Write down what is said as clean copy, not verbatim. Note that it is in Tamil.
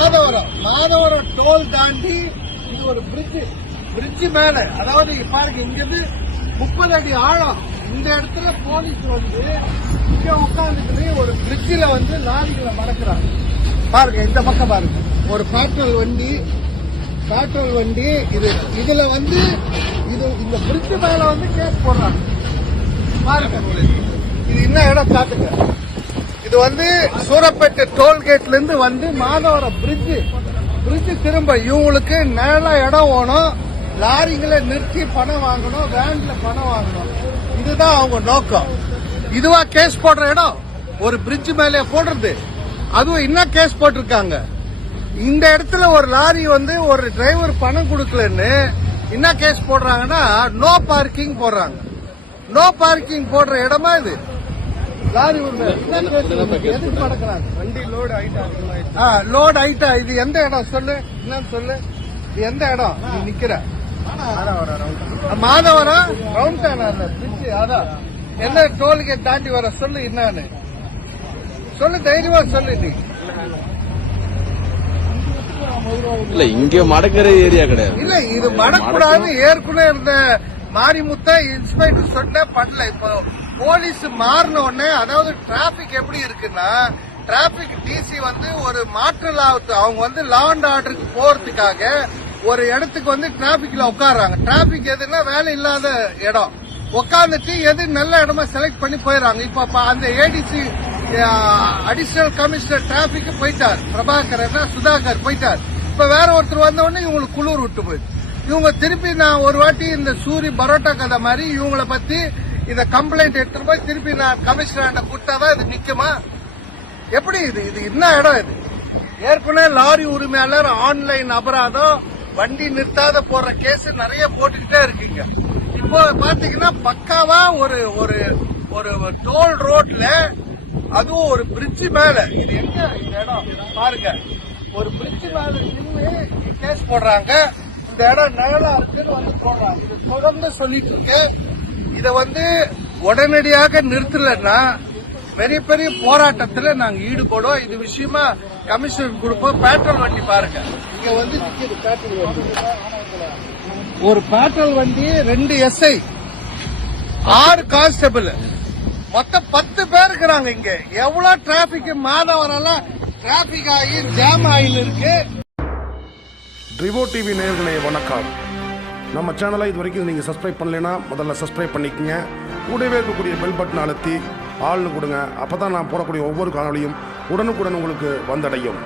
மாதவரம் டோல் தாண்டி இது ஒரு பிரிட்ஜ் மேல, அதாவது பாருங்க இங்கிருந்து 30 அடி ஆழம். இந்த இடத்துல போலீஸ் வந்து இங்க உட்கார்ந்துட்டு ஒரு பிரிட்ஜில் வந்து லாரிகளை மடக்கிறாங்க. பாருங்க இந்த பக்கம் பாருங்க, ஒரு பேட்ரோல் வண்டி இதுல வந்து இந்த பிரிட்ஜ் மேல வந்து கேஸ் போடுறாங்க. பாருங்க இது என்ன இடம் காட்டுங்க. இது வந்து சூரப்பேட்டை டோல்கேட்ல இருந்து வந்து மாதவரம் பிரிட்ஜ் திரும்ப இவங்களுக்கு மேல இடம் வேணும், லாரிகளை நிறுத்தி பணம் வாங்கணும், வேன்ல பணம் வாங்கணும். இதுதான் அவங்க நோக்கம். இதுவா கேஸ் போடுற இடம்? ஒரு பிரிட்ஜ் மேலே போடுறது. அதுவும் என்ன கேஸ் போட்டிருக்காங்க? இந்த இடத்துல ஒரு லாரி வந்து ஒரு டிரைவர் பணம் கொடுக்கலன்னு என்ன கேஸ் போடுறாங்கன்னா நோ பார்க்கிங் போடுறாங்க. நோ பார்க்கிங் போடுற இடமா இது? லாரி எதுக்கு மடக்கிறாங்க? வண்டி லோட் ஆயிட்டா. இது எந்த இடம் சொல்லு, என்னன்னு சொல்லு. இது எந்த இடம்? நீ நிக்கிற மாதவரம் ரவுண்ட் பிரிட்ஜ். அதான் என்ன டோல்கேட் தாண்டி வர சொல்லு, என்னன்னு சொல்லு, தைரியமா சொல்லு. நீ இல்ல இங்க மடக்கிற ஏரியா கிடையாது. இல்ல இது மடக்கூடாது. ஏற்கனவே இருந்த மாரிமுத்தா இன்ஸ்பெக்டர் சொன்ன பண்ணல. இப்போ போலீஸ் மாறின உடனே, அதாவது டிராபிக் எப்படி இருக்குன்னா, டிராபிக் டிசி வந்து ஒரு மாற்றல் ஆகுது. அவங்க வந்து லா அண்ட் ஆர்டருக்கு போறதுக்காக ஒரு இடத்துக்கு வந்து டிராபிக்ல உட்கார்றாங்க. டிராபிக் எதுன்னா வேலை இல்லாத இடம் உட்காந்துட்டு எது நல்ல இடமா செலக்ட் பண்ணி போயிடறாங்க. இப்ப அந்த ஏடிசி அடிஷனல் கமிஷனர் டிராபிக் போயிட்டார், பிரபாகர் சுதாகர் போயிட்டார். இப்ப வேற ஒருத்தர் வந்த உடனே இவங்களுக்கு குளிர் விட்டு போயிடுச்சு. இவங்க திருப்பி நான் ஒரு வாட்டி இந்த சூரி பரோட்டா கதை மாதிரி இவங்களை பத்தி இந்த கம்ப்ளைண்ட் எடுத்துட்டு போய் திருப்பி நான் கமிஷனர் கூட்டாதான் இது நிக்குமா? எப்படி இது என்ன இடம் இது? ஏற்கனவே லாரி உரிமையாளர் ஆன்லைன் அபராதம், வண்டி நிறுத்தாத போடுற கேஸ் நிறைய போட்டுக்கிட்டே இருக்கீங்க. இப்போ பாத்தீங்கன்னா பக்காவா ஒரு டோல் ரோட்ல, அதுவும் ஒரு பிரிட்ஜ் மேல. இது எங்க இந்த இடம் பாருங்க, ஒரு பிரிட்ஜ் மேல நின்று கேஸ் போடுறாங்க. இந்த இடம் நேரா இருக்குன்னு வந்து போடுறாங்க. இது தொடர்ந்து சொல்லிட்டு இருக்கு. இத வந்து உடனடியாக நிறுத்தலன்னா பெரிய போராட்டத்துல நாங்க ஈடுபடுவோம். இது விஷயமா கமிஷனர் கொடுப்போம். பேட்ரோல் வண்டி பாருங்க, இங்க வந்து நிக்குது பேட்ரோல் வண்டி. ஒரு பேட்ரோல் வண்டி, 2 SI, 6 கான்ஸ்டபிள், மொத்தம் 10 பேர் இருக்கிறாங்க. இங்க எவ்வளவு டிராபிக், மாதவரெல்லாம் டிராபிக் ஆகி ஜாம் ஆயில் இருக்கு. ட்ரிவோ டிவி நேயர்களே வணக்கம். நம்ம சேனலை இது வரைக்கும் நீங்கள் சப்ஸ்கிரைப் பண்ணலைன்னா முதல்ல சப்ஸ்கிரைப் பண்ணிக்கங்க. கூடவே இருக்கக்கூடிய பெல் பட்டன் அழுத்தி ஆள்னு கொடுங்க. அப்போ தான் நான் போடக்கூடிய ஒவ்வொரு காணொலியும் உடனுக்குடன் உங்களுக்கு வந்தடையும்.